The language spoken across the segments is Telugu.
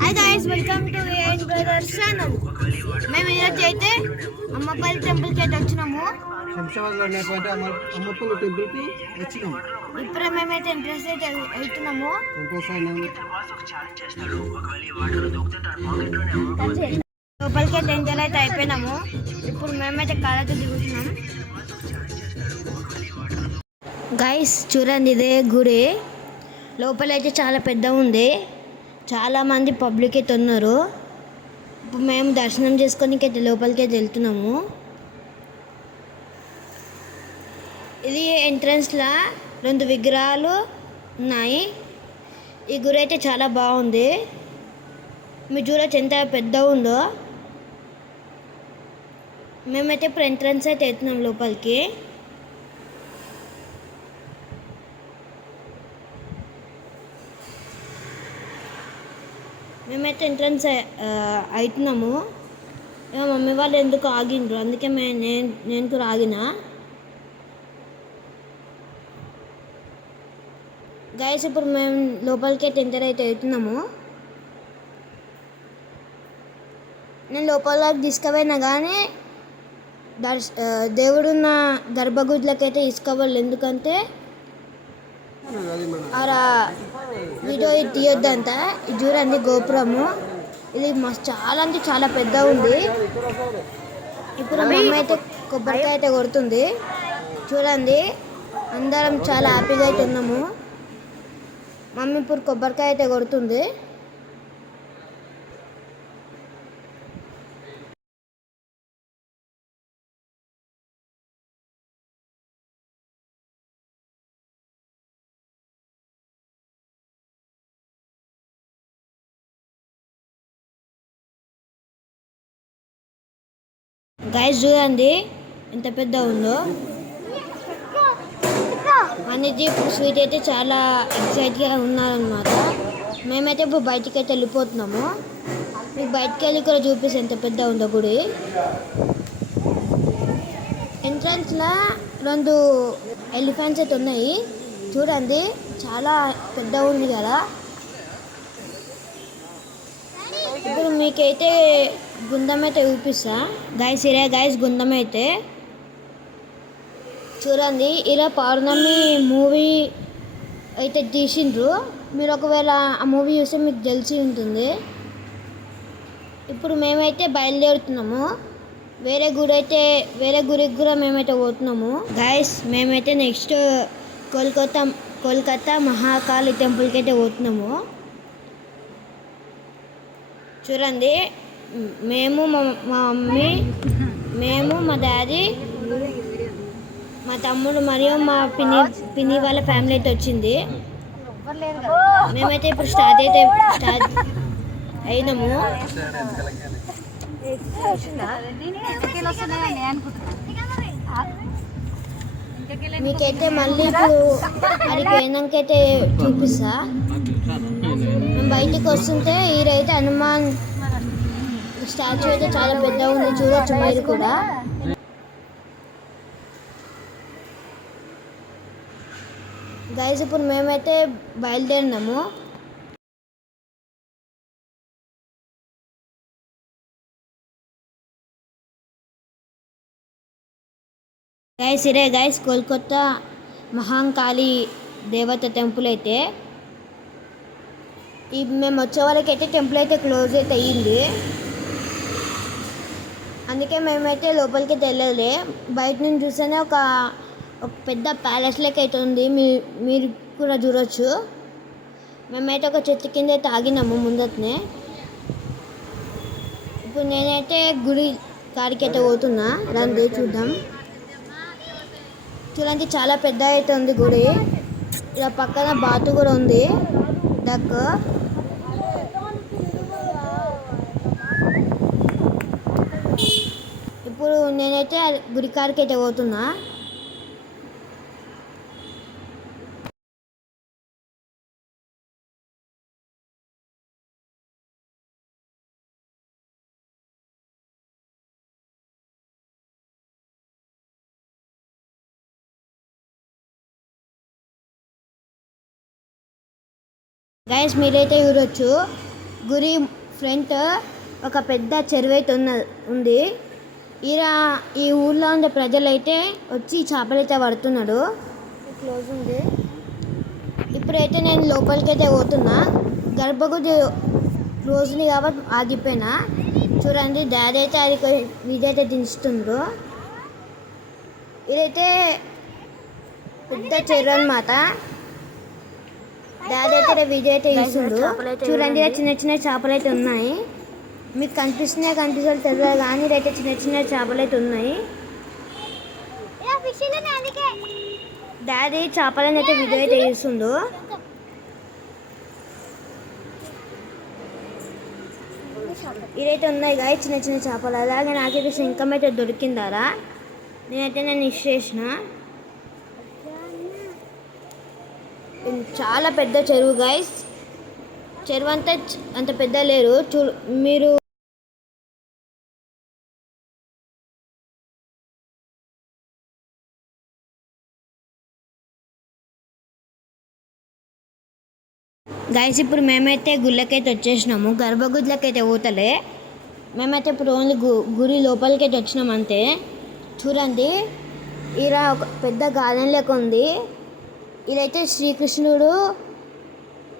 Hi guys, welcome to AN brothers channel. మేము ఈరోజు అయితే అమ్మపల్లి టెంపుల్కి అయితే వచ్చినాము. శంషాబాద్లో ఉన్నటువంటి అమ్మపల్లి టెంపుల్కి వచ్చినాము. ఇప్పుడే మేమైతే ఎంట్రెన్స్ అయితే వెళ్తున్నాము. లోపలికి అయితే ఎంజాయ్ అయితే అయిపోయినాము. ఇప్పుడు మేమైతే కాళ్ళతో దిగుతున్నాం. గైస్ చూడండి, ఇదే గుడి. లోపలైతే చాలా పెద్దగా ఉంది. చాలామంది పబ్లిక్ అయితే ఉన్నారు. ఇప్పుడు మేము దర్శనం చేసుకొని లోపలికి అయితే వెళ్తున్నాము. ఇది ఎంట్రన్స్లో 2 విగ్రహాలు ఉన్నాయి. ఈ గుడి అయితే చాలా బాగుంది. మీరు చూడొచ్చు ఎంత పెద్దగా ఉందో. మేమైతే ఇప్పుడు ఎంట్రన్స్ అయితే వెళ్తున్నాం లోపలికి. మేమైతే ఎంట్రన్స్ అవుతున్నాము. మమ్మీ వాళ్ళు ఎందుకు ఆగిండ్రు, అందుకే నేను కూడా ఆగిన. గైస్ ఇప్పుడు మేము లోపలికి అయితే ఎంటర్ అయితే అవుతున్నాము. నేను లోపలికి తీసుకుపోయినా కానీ దేవుడున్న గర్భగుడిలోకి అయితే తీసుకోవాలి. ఎందుకంటే అలా వీడియో తీయొద్దంట. ఇది చూడండి గోపురము. ఇది మస్తు చాలా అంటే చాలా పెద్దగా ఉంది. ఇప్పుడు మమ్మీ అయితే కొబ్బరికాయ అయితే కొడుతుంది. చూడండి, అందరం చాలా హ్యాపీగా అయితే ఉన్నాము. మమ్మీ ఇప్పుడు కొబ్బరికాయ అయితే కొడుతుంది. గైస్ చూడండి ఎంత పెద్ద ఉందో. అనేది ఇప్పుడు స్వీట్ అయితే చాలా ఎక్సైట్గా ఉన్నారనమాట. మేమైతే ఇప్పుడు బయటికి అయితే వెళ్ళిపోతున్నాము. మీకు బయటికి వెళ్ళి కూడా చూపిస్తే ఎంత పెద్ద ఉందో గుడి. ఎంట్రన్స్లో 2 ఎలిఫెంట్స్ అయితే ఉన్నాయి. చూడండి చాలా పెద్ద ఉంది కదా. ఇప్పుడు మీకైతే గుండం అయితే చూపిస్తా. గైస్ ఇరే గైస్ గుండం అయితే చూడండి. ఇలా పౌర్ణమి మూవీ అయితే తీసిండ్రు. మీరు ఒకవేళ ఆ మూవీ చూస్తే మీకు తెలిసి ఉంటుంది. ఇప్పుడు మేమైతే బయలుదేరుతున్నాము. వేరే గుడికి కూడా మేమైతే పోతున్నాము. గైస్ మేమైతే నెక్స్ట్ కోల్కతా మహాకాళి టెంపుల్కి అయితే పోతున్నాము. చూడండి, మేము మా మమ్మీ, మేము మా డాడీ, మా తమ్ముడు మరియు మా పిన్ని వాళ్ళ ఫ్యామిలీ అయితే వచ్చింది. మేమైతే ఇప్పుడు స్టార్ట్ అయినాము. మీకైతే మళ్ళీ ఇప్పుడు అడిగి పోయినాకైతే చూపిస్తా. మేము బయటికి వస్తుంటే ఈరైతే హనుమాన్ స్టాచ్యూ అయితే చాలా పెద్దగా ఉంది. చూడొచ్చు మీరు కూడా. గైస్ ఇప్పుడు మేమైతే బయలుదేరినాము. గైస్ ఇరే గైస్ కోల్కతా మహాకాళి దేవత టెంపుల్ అయితే. మేము వచ్చే వరకు అయితే టెంపుల్ అయితే క్లోజ్ అయితే అయ్యింది. అందుకే మేమైతే లోపలికి వెళ్ళలే. బయట నుంచి చూస్తేనే ఒక పెద్ద ప్యాలెస్ లెక్క అయితే ఉంది. మీరు కూడా చూడొచ్చు. మేమైతే ఒక చెట్టు కింద అయితే ఆగినాము ముందటనే. ఇప్పుడు నేనైతే గుడి కాడికి అయితే పోతున్నా. రండి చూద్దాం. చూడండి చాలా పెద్ద అయితే ఉంది గుడి. ఇలా పక్కన బాతు కూడా ఉంది, డక్. ఇప్పుడు నేనైతే గుడి కాడికి అయితే పోతున్నా. గైస్ మీరైతే చూడొచ్చు గురి ఫ్రంట్ ఒక పెద్ద చెరువు అయితే ఉంది. ఈ ఊర్లో ఉండే ప్రజలైతే వచ్చి చేపలైతే పడుతున్నాడు. క్లోజ్ ఉంది. ఇప్పుడైతే నేను లోపలికైతే పోతున్నా. గర్భగుడి రోజుని కాబట్టి ఆగిపోయినా. చూడండి డాడీ అయితే అది ఇదైతే దించుతుండ్రు. ఇదైతే పెద్ద చెరువు అన్నమాట. డాడీ అయితే వీడియో అయితే ఇస్తుండ్రు. చూడండి చిన్న చిన్న చేపలు అయితే ఉన్నాయి. మీకు కనిపిస్తున్నాయి తెలియదు కానీ ఇదైతే చిన్న చిన్న చేపలు అయితే ఉన్నాయి. డాడీ చేపలని అయితే వీడియో అయితే ఇస్తుండు. ఇదైతే ఉన్నాయి గాయ చిన్న చిన్న చేపలు. అలాగే నాకైతే శంఖం అయితే దొరికిందారా. నేను ఇచ్చేసిన. చాలా పెద్ద చెరువు గైస్. చెరువు అంత పెద్ద లేరు. మీరు గైస్ ఇప్పుడు మేమైతే గుళ్ళకైతే వచ్చేసినాము. గర్భగుడిలోకైతే పోతలే. మేమైతే ఇప్పుడు ఓన్లీ గుడి లోపలికైతే వచ్చినాం అంతే. చూడండి ఇలా ఒక పెద్ద గార్డెన్ లెక్క ఉంది. ఇదైతే శ్రీకృష్ణుడు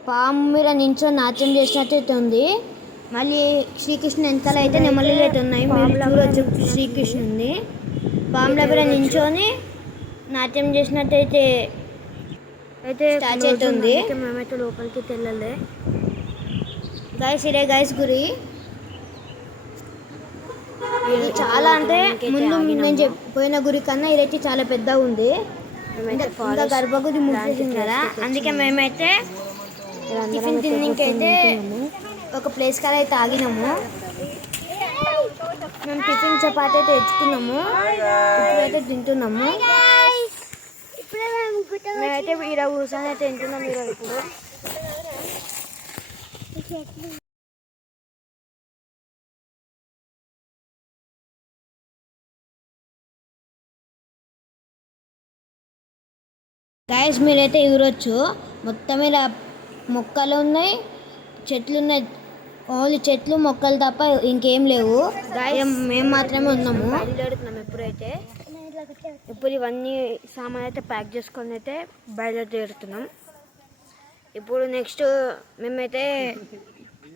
పాము మీద నించొని నాట్యం చేసినట్టు ఉంది. మళ్ళీ శ్రీకృష్ణుడు వెనకాల అయితే నెమలిలు అయితే ఉన్నాయి. మీరు చూడొచ్చు శ్రీకృష్ణుడిని పాముల మీద నించొని నాట్యం చేసినట్టయితే స్టార్ట్ అవుతుంది. మేమైతే లోపలికి వెళ్ళలే గైస్. ఇదే గైస్ గురి. ఇది చాలా అంటే ముందు నేను పోయిన గురి కన్నా ఇదైతే చాలా పెద్ద ఉంది. ఇంకా గర్భగుడి ముగిసింది కదా, అందుకే మేమైతే టిఫిన్ తినకైతే ఒక ప్లేస్ కాడ అయితే ఆగినాము. మేము టిఫిన్ చపాతి అయితే తెచ్చుకున్నాము. ఇప్పుడైతే తింటున్నాము. మేమైతే ఈడ కూర్చొని అయితే తింటున్నాం. ఈరోజు ఇప్పుడు గైస్ మీరైతే ఎగురొచ్చు. మొత్తం ఇలా మొక్కలు ఉన్నాయి, చెట్లు ఉన్నాయి. ఓన్లీ చెట్లు మొక్కలు తప్ప ఇంకేం లేవు. మేము మాత్రమే ఉన్నాము. బయలుదేరుతున్నాం. ఇప్పుడు ఇవన్నీ సామాన్ అయితే ప్యాక్ చేసుకొని అయితే బయలుదేరుతున్నాం. ఇప్పుడు నెక్స్ట్ మేమైతే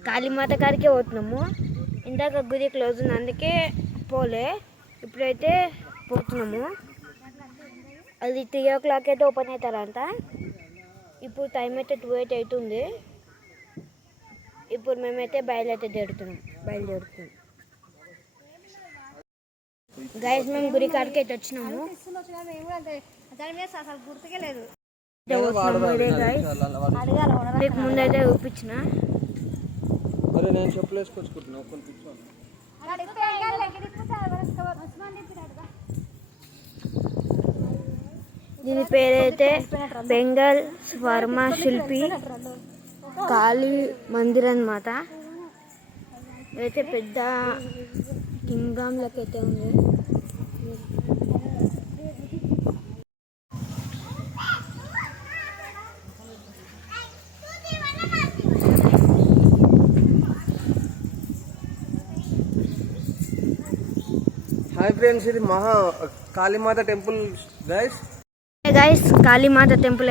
కాళీమాత కాడికే పోతున్నాము. ఇందాక గుడి క్లోజ్ ఉంది అందుకే పోలే. ఇప్పుడైతే పోతున్నాము. అది 3 o'clock అయితే ఓపెన్ అవుతారంట. ఇప్పుడు టైం అయితే 2:08 అవుతుంది. ఇప్పుడు మేమైతే బయలుదేరుతున్నాం. గైస్ మేము గుడి కాడికి అయితే వచ్చినాము. మీకు ముందైతే చూపించిన. దీని పేరైతే బెంగాల్ స్వర్ణ శిల్పి కాళీ మందిర్ అన్నమాట. అయితే పెద్ద కింగ్డమ్ లెక్కైతే ఉంది. హాయ్ ఫ్రెండ్స్, ఇది Kalimata temple guys. Kalimata temple.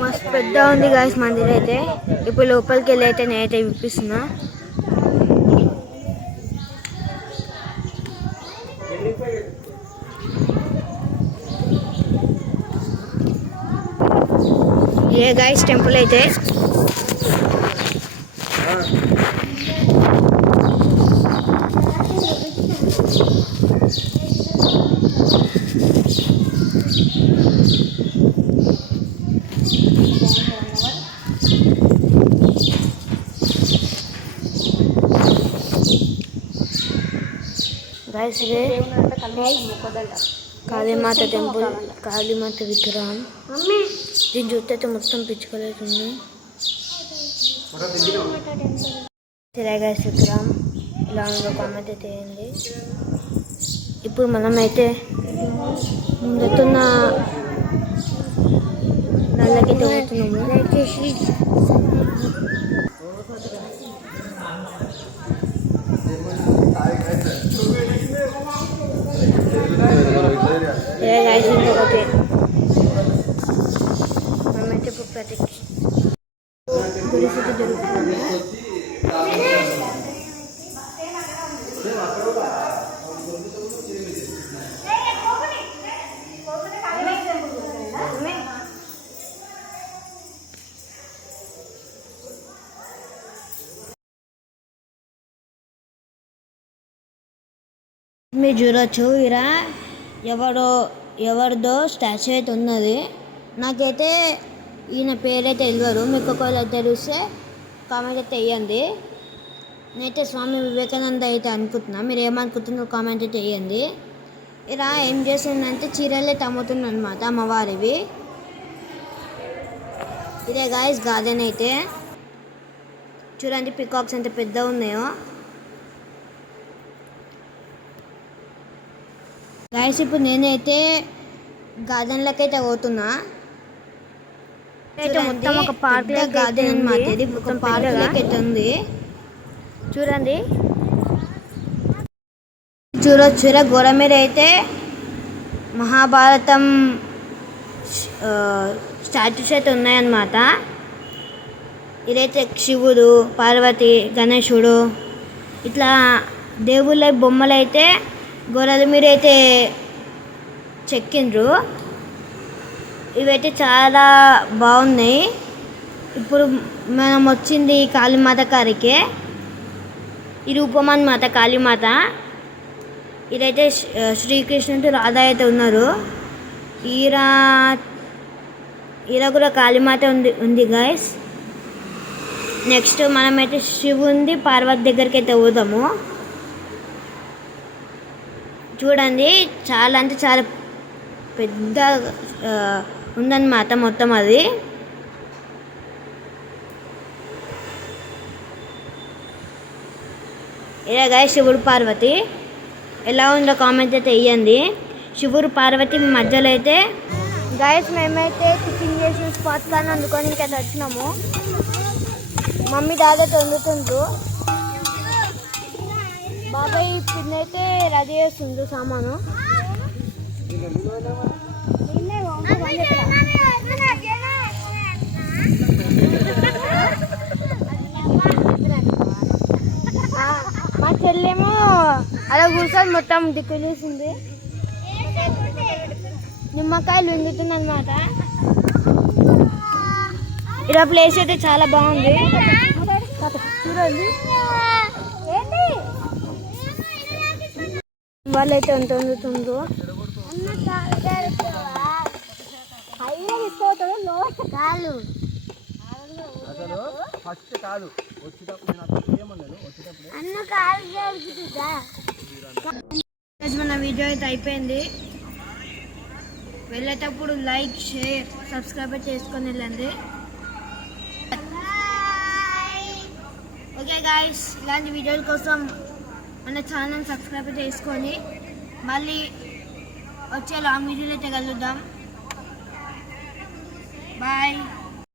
మస్తు పెద్ద ఉంది గైస్ మందిర్ అయితే. ఇప్పుడు లోపలికి వెళ్ళి అయితే నేనైతే చూపిస్తున్నా. ఏ గైస్ టెంపుల్ అయితే గైస్ ఇదే కాళీమాత టెంపుల్, కాళీమాత విగ్రహం. దీని చూస్తే మొత్తం పిచ్చుకోలేతుంది. గైస్ విగ్రహం ఇలా ఉందో కామెంట్ అయితే వేయండి. ఇప్పుడు మనమైతే ముందున్న నల్లకైతే పోతున్నాము. ఇంకొకటి మనమైతే ఇప్పుడు ప్రతి గుడిసెకి జరుగుతుంది. మీరు చూడొచ్చు ఇలా ఎవరిదో స్టాచ్యూ అయితే ఉన్నది. నాకైతే ఈయన పేరైతే తెలియదు. మీకు ఒకవేళ తెలిస్తే కామెంట్ అయితే వేయండి. నేనైతే స్వామి వివేకానంద అయితే అనుకుంటున్నా. మీరు ఏమనుకుంటున్నారో కామెంట్ అయితే వేయండి. ఇలా ఏం చేసిందంటే చీరలే అమ్ముతుంది అనమాట అమ్మవారివి. ఇదే గాయస్ గార్డెన్ అయితే చూడండి, పికాక్స్ ఎంత పెద్ద ఉన్నాయో. గాయస్ ఇప్పుడు నేనైతే గార్డెన్లోకి అయితే పోతున్నా. మొత్తం ఒక పార్క్ గార్డెన్ అన్నమాట. ఇది ఒక పార్క్ అయితే ఉంది చూడండి. చూడ గోడ మీద అయితే మహాభారతం స్టాచ్యూస్ అయితే ఉన్నాయన్నమాట. ఇదైతే శివుడు, పార్వతి, గణేశుడు ఇట్లా దేవుళ్ళ బొమ్మలు అయితే గోడల మీద అయితే చెక్కిండ్రు. ఇవైతే చాలా బాగున్నాయి. ఇప్పుడు మనం వచ్చింది కాళీమాత కారికే. ఈ రూపం అన్నమాట కాళీమాత. ఇదైతే శ్రీకృష్ణుడు రాధ అయితే ఉన్నారు. ఈర కూడా కాళీమాత ఉంది గాయస్. నెక్స్ట్ మనమైతే శివుంది పార్వతి దగ్గరికి అయితే పోదాము. చూడండి చాలా అంటే చాలా పెద్ద ఉందన్నమాట మొత్తం అది. ఇలాగా శివుడు పార్వతి ఎలా ఉందో కామెంట్ అయితే వేయండి. శివుడు పార్వతి మధ్యలో అయితే గాయస్ మేమైతే టిఫిన్ చేసిన స్పాట్ కానీ అందుకొని ఇంకైతే వచ్చినాము. మమ్మీ డాడీ అయితే వండుతుండ్రు. బాబాయ్ పిన్ అయితే రెడీ చేస్తుండ్రు సామాను. మా చెల్లెమో అలా కూర్చొని మొత్తం దిక్కులేసింది. నిమ్మకాయలు వండుతుంది అనమాట. ఇలా ప్లేస్ అయితే చాలా బాగుంది చూడండి. వాళ్ళైతే ఎంత వండుతుందో. మన వీడియో అయితే అయిపోయింది. వెళ్ళేటప్పుడు లైక్, షేర్, సబ్స్క్రైబ్ చేసుకొని వెళ్ళండి. ఓకే గాయస్, ఇలాంటి వీడియోల కోసం మన ఛానల్ సబ్స్క్రైబ్ చేసుకొని మళ్ళీ వచ్చే లాంగ్ వీడియోలు అయితే కలుద్దాం. బాయ్.